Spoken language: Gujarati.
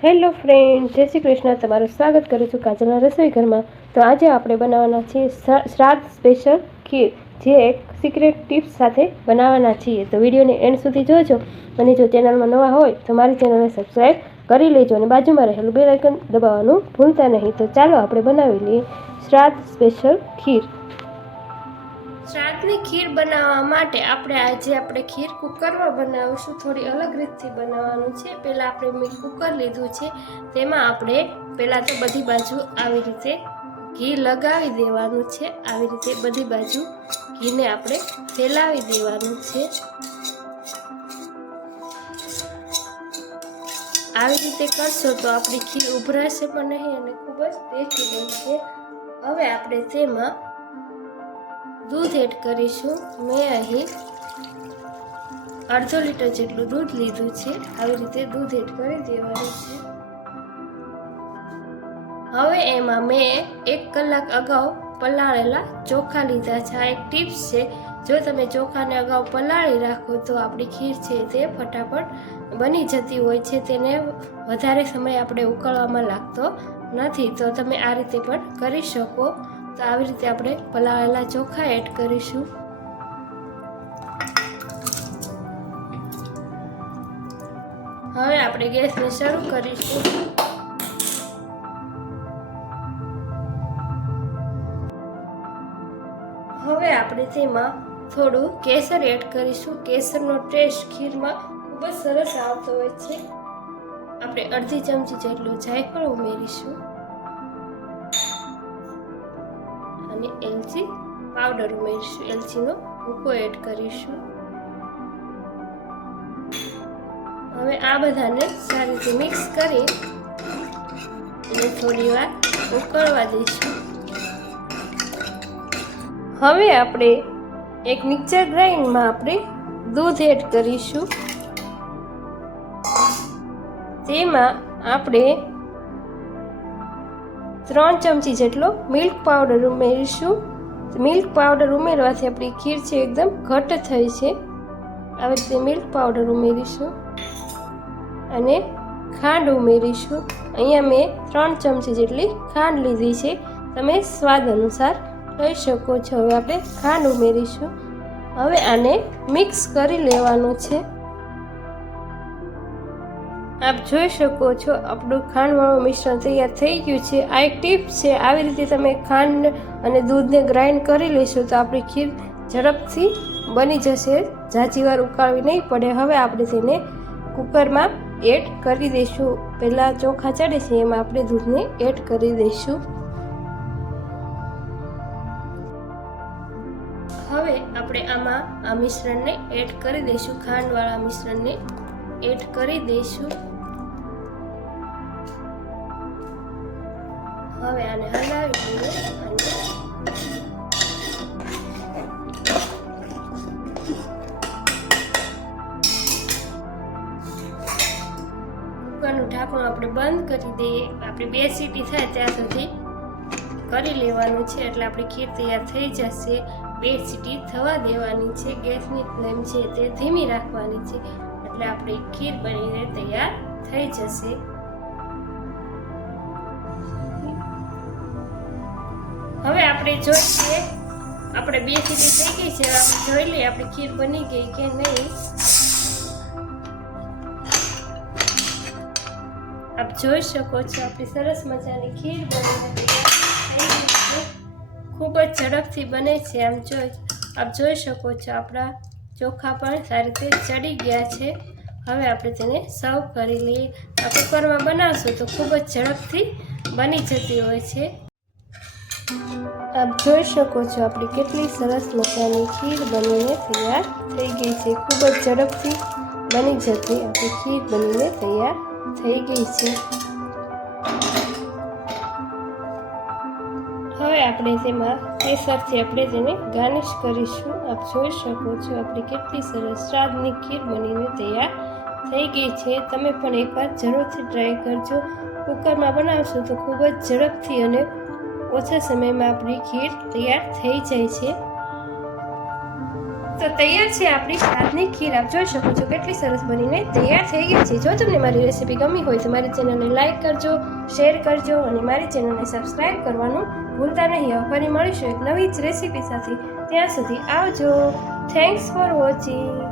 હેલો ફ્રેન્ડ, જય શ્રી કૃષ્ણ. તમારું સ્વાગત કરું છું કાજલના રસોઈ ઘરમાં. તો આજે આપણે બનાવવાના છીએ શ્રાદ્ધ સ્પેશિયલ ખીર, જે એક સિક્રેટ ટિપ્સ સાથે બનાવવાના છીએ. તો વિડીયોને એન્ડ સુધી જોજો. અને જો ચેનલમાં નવા હોય, તો મારી ચેનલને સબસ્ક્રાઈબ કરી લેજો અને બાજુમાં રહેલું બે આઇકન દબાવવાનું ભૂલતા નહીં. તો ચાલો આપણે બનાવી લઈએ શ્રાદ્ધ સ્પેશિયલ ખીર. શ્રાદ્ધની ખીર બનાવવા માટે આપણે આજે આપણે ખીર કુકરમાં બનાવીશું. થોડી અલગ રીતથી બનાવવાનું છે. પહેલાં આપણે મેં કુકર લીધું છે. તેમાં આપણે પહેલાં તો બધી બાજુ આવી રીતે ઘી લગાવી દેવાનું છે. આવી રીતે બધી બાજુ ઘીને આપણે ફેલાવી દેવાનું છે. આવી રીતે કરશો તો આપણી ખીર ઉભરાશે પણ નહીં અને ખૂબ જ ટેસ્ટી બનશે. હવે આપણે તેમાં દૂધ એડ કરીશું. મેં અહીં અડધો લીટર જેટલું દૂધ લીધું છે. આવી રીતે દૂધ એડ કરી દેવાનું છે. હવે એમાં મેં એક કલાક અગાઉ પલાળેલા ચોખા લીધા છે. આ એક ટિપ્સ છે. જો તમે ચોખાને અગાઉ પલાળી રાખો તો આપણી ખીર છે તે ફટાફટ બની જતી હોય છે. તેને વધારે સમય આપણે ઉકળવામાં લાગતો નથી. તો તમે આ રીતે પણ કરી શકો. તો આવી રીતે આપણે પલાળેલા ચોખા એડ કરીશું. હવે આપણે ગેસને શરૂ કરીશું. હવે આપણે તેમાં થોડું કેસર એડ કરીશું. કેસરનો ટેસ્ટ ખીરમાં ખૂબ જ સરસ આવતો હોય છે. આપણે અડધી ચમચી જેટલું જાયફળ ઉમેરીશું. અને એલચી પાવડર ઉમેરીશું. એલચીનો ભૂકો એડ કરીશું. હવે આ બધાને સારી રીતે મિક્સ કરી અને થોડી વાર ઉકળવા દઈશું. હવે આપણે એક મિક્સર ગ્રાઇન્ડમાં આપણે દૂધ એડ કરીશું. તેમાં આપણે ત્રણ ચમચી જેટલો મિલ્ક પાવડર ઉમેરીશું. મિલ્ક પાવડર ઉમેરવાથી આપણી ખીર છે એકદમ ઘટ થઈ છે. આવી રીતે મિલ્ક પાવડર ઉમેરીશું. અને ખાંડ ઉમેરીશું. અહીંયા મેં ત્રણ ચમચી જેટલી ખાંડ લીધી છે. તમે સ્વાદ અનુસાર લઈ શકો છો. હવે આપણે ખાંડ ઉમેરીશું. હવે આને મિક્સ કરી લેવાનું છે. આપ જોઈ શકો છો, આપણું ખાંડવાળું મિશ્રણ તૈયાર થઈ ગયું છે. આ એક ટીપ છે, આવી રીતે તમે ખાંડ અને દૂધને ગ્રાઇન્ડ કરી લેશો તો આપણી ખીર ઝડપથી બની જશે. ઝાંચીવાર ઉકાળવી નહીં પડે, હવે આપણે તેને કુકરમાં એડ કરી દઈશું. પહેલાં ચોખા ચડે છે, એમાં આપણે દૂધને એડ કરી દઈશું. હવે આપણે આમાં આ મિશ્રણને એડ કરી દઈશું ખાંડવાળા મિશ્રણને. એડ કરી દઈશું. હવે આને હલાવી દઈએ અને કુકરનું ઢાંકણું આપણે બંધ કરી દઈએ. આપણે બે સીટી થાય ત્યાં સુધી કરી લેવાનું છે એટલે આપણી ખીર તૈયાર થઈ જશે. બે સીટી થવા દેવાની છે. ગેસની ફ્લેમ છે તે ધીમી રાખવાની છે. એટલે આપણી ખીર બનીને તૈયાર થઈ જશે. હવે આપણે જોઈએ આપણે બે સીટી થઈ ગઈ છે આપણે જોઈ લઈએ આપણી ખીર બની ગઈ કે નહીં. આપ જોઈ શકો છો, આપણી સરસ મજાની ખીર થઈ ગઈ ખૂબ જ ઝડપથી બને છે, આમ જોઈ, આપ જોઈ શકો છો આપણા ચોખા પણ સારી રીતે ચડી ગયા છે. હવે આપણે તેને સર્વ કરી લઈએ. આ કુકરમાં બનાવશો તો ખૂબ જ ઝડપથી બની જતી હોય છે. આપ જોઈ શકો છો આપણી કેટલી સરસ મજાની ખીર બનીને તૈયાર થઈ ગઈ છે. ખૂબ જ ઝડપથી બની જતી આપણી ખીર બનીને તૈયાર થઈ ગઈ છે. હવે આપણે તેમાં કેસરથી આપણે તેને ગાર્નિશ કરીશું, આપ જોઈ શકો છો આપણી કેટલી સરસ સ્વાદની ખીર બનીને તૈયાર થઈ ગઈ છે. તમે પણ એકવાર જરૂરથી ટ્રાય કરજો. કુકરમાં બનાવશો તો ખૂબ જ ઝડપથી અને ઓછા સમયમાં આપણી ખીર તૈયાર થઈ જાય છે. તો તૈયાર છે આપણી સ્વાદની ખીર. આપ જોઈ શકો છો કેટલી સરસ બનીને તૈયાર થઈ ગઈ છે. જો તમને મારી રેસીપી ગમી હોય તો મારી ચેનલને લાઇક કરજો શેર કરજો અને મારી ચેનલને સબસ્ક્રાઈબ કરવાનું ભૂલતા નહીં હવે ફરી મળીશું એક નવી જ રેસીપી સાથે. ત્યાં સુધી આવજો. Thanks for watching